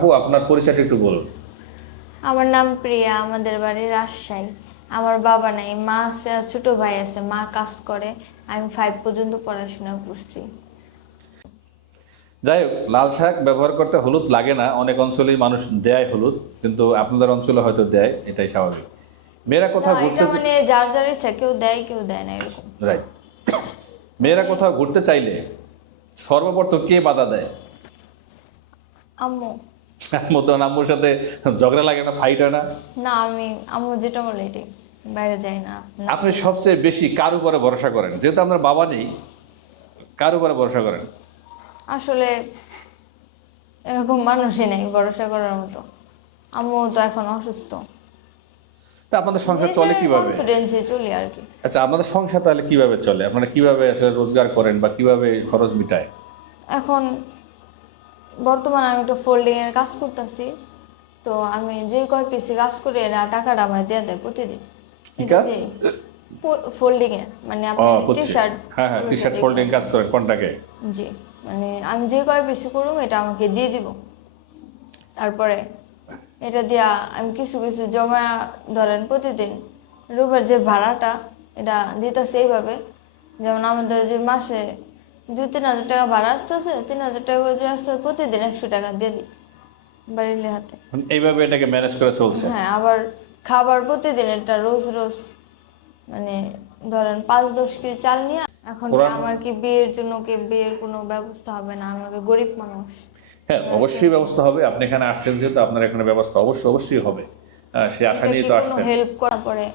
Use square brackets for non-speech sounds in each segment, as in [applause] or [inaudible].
আপু আপনার পরিচয়টা একটু বলুন। আমার নাম প্রিয়া আমাদের বাড়ি রাজশাহী। আমার বাবা নাই মা আছে আর ছোট ভাই আছে। মা কাজ করে আমি ফাইভ পর্যন্ত পড়াশোনা করছি। যাই হোক লাল শাক ব্যবহার করতে হলুদ লাগে না। অনেক অঞ্চলেই মানুষ দেয় হলুদ কিন্তু আপনাদের অঞ্চলে হয়তো দেয় এটাই স্বাভাবিক। মেয়েরা কোথাও না, ঘুরতে মানে যার যার ইচ্ছা কেউ দেয় কেউ দেয় না এরকম। রাইট মেয়েরা কোথাও ঘুরতে চাইলে সর্বপ্রথম কে বাধা দেয়? আম্মু। [laughs] মতন আম্মুর সাথে ঝগড়া লাগে না ফাইট হয় না? না আমি আম্মু যেটা বলে এটাই বাইরে যাই না আপনি সবচেয়ে বেশি কার উপরে ভরসা করেন? যেহেতু আপনার বাবা নেই কার উপরে ভরসা করেন? আসলে এরকম মানুষই নেই ভরসা করার মতো। আম্মু তো এখন অসুস্থ। তা আপনাদের সংসার চলে কীভাবে? কনফিডেন্সে চলি আর কি। আচ্ছা আপনাদের সংসার তাহলে কীভাবে চলে? আপনারা কীভাবে আসলে রোজগার করেন বা কীভাবে খরচ মিটায়? এখন বর্তমানে আমি একটা ফোল্ডিং এর কাজ করতেছি। তো আমি যে কয় পিসি কাজ করি এরা টাকাটা আমার দিয়ে দেয় প্রতিদিন। ফোল্ডিং এর মানে আপনি টি শার্ট হ্যাঁ হ্যাঁ টি শার্ট ফোল্ডিং কাজ করেন কোনটাকে? জি। মানে আমি যে কয় পিসি করুম এটা আমাকে দিয়ে দিব। তারপরে এটা দিয়া আমি কিছু কিছু জমা ধরেন প্রতিদিন রুবের যে ভাড়াটা এটা দিতেছে এইভাবে। যেমন আমাদের যে মাসে দুই তিন হাজার টাকা ভাড়া আসতেছে তিন হাজার টাকা করে যে আসতে প্রতিদিন একশো টাকা দিয়ে দিই বাড়ির হাতে। এইভাবে এটাকে ম্যানেজ করে চলছে? হ্যাঁ আবার খাবার প্রতিদিন এটা রোজ রোজ মানে ধরেন পাঁচ দশ কেজি চাল নিয়ে এখন আমার কি বিয়ের জন্য কি বিয়ের কোনো ব্যবস্থা হবে না? আমাকে গরিব মানুষ। হ্যাঁ অবশ্যই ব্যবস্থা হবে। আপনি এখানে আসছেন যেহেতু আপনার এখানে ব্যবস্থা অবশ্যই অবশ্যই হবে। সে আশা নিয়ে তো আসছেন। হেল্প করা পরে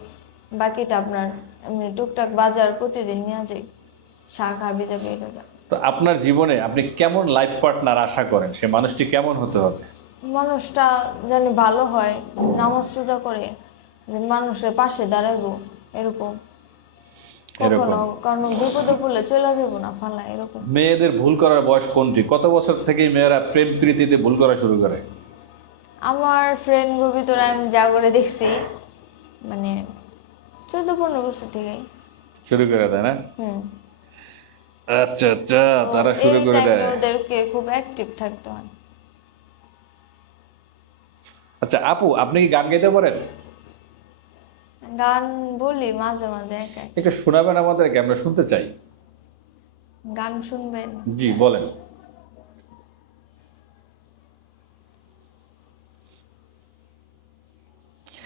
বাকিটা আপনার এমনি টুকটাক বাজার প্রতিদিন নিয়ে যাই শাক হাবি যাবে এটা তো আপনার জীবনে আপনি কেমন লাইফ পার্টনার আশা করেন? সে মানুষটি কেমন হতে হবে? মানুষটা যেন ভালো হয় নামাজ রোজা করে মানুষের পাশে দাঁড়াবো এরকম। এরকম। কখনো কারণ বিপদে পড়লে চলে যাব না ফালা এরকম। মেয়েদের ভুল করার বয়স কোনটি? কত বছর থেকেই মেয়েরা প্রেম প্রীতিতে ভুল করা শুরু করে? আমার ফ্রেন্ড ভিতরে আমি যা করে দেখছি মানে চোদ্দ পনেরো বছর থেকেই। শুরু করে দেয় না? হুম। আচ্ছা আচ্ছা তারা শুরু করে দেয়। ওদেরকে খুব অ্যাক্টিভ থাকতে হয়। আচ্ছা আপু আপনি কি গান গাইতে পারেন? গান বলি মাঝে মাঝে একা একা। একটু শোনাবেন আমাদেরকে আমরা শুনতে চাই? গান শুনবেন? জি বলেন।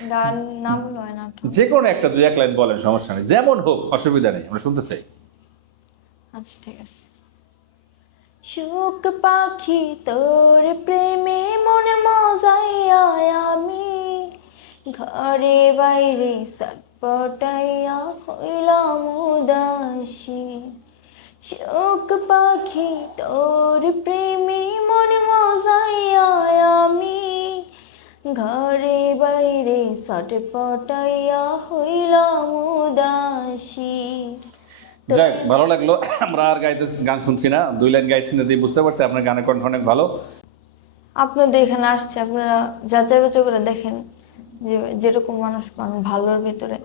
গান না বলে হয় না। যে কোনো একটা দুই এক লাইন বলেন সমস্যা নেই। যেমন হোক অসুবিধা নেই আমরা শুনতে চাই। আচ্ছা ঠিক আছে। পাখি তোর প্রেমে মনে মজাইয়া আমি। ঘরে বাইরে সটপটাইয়া হইলাম উদাসী। সুখ পাখি তোর প্রেমে মনে মজাইয়া আমি। ঘরে বাইরে সটপটাইয়া হইলাম উদাসী। যাক ভালো লাগল। আমরা আর গাইতে গান শুনছি না। দুই লাইন গাইছি না দিয়ে বুঝতে পারছি আপনার গানের কণ্ঠ অনেক ভালো। আপনাদের এখানে আসছে আপনারা যাচাই বাছাই করে দেখেন যে যেরকম মানুষ ভালোর ভিতরে।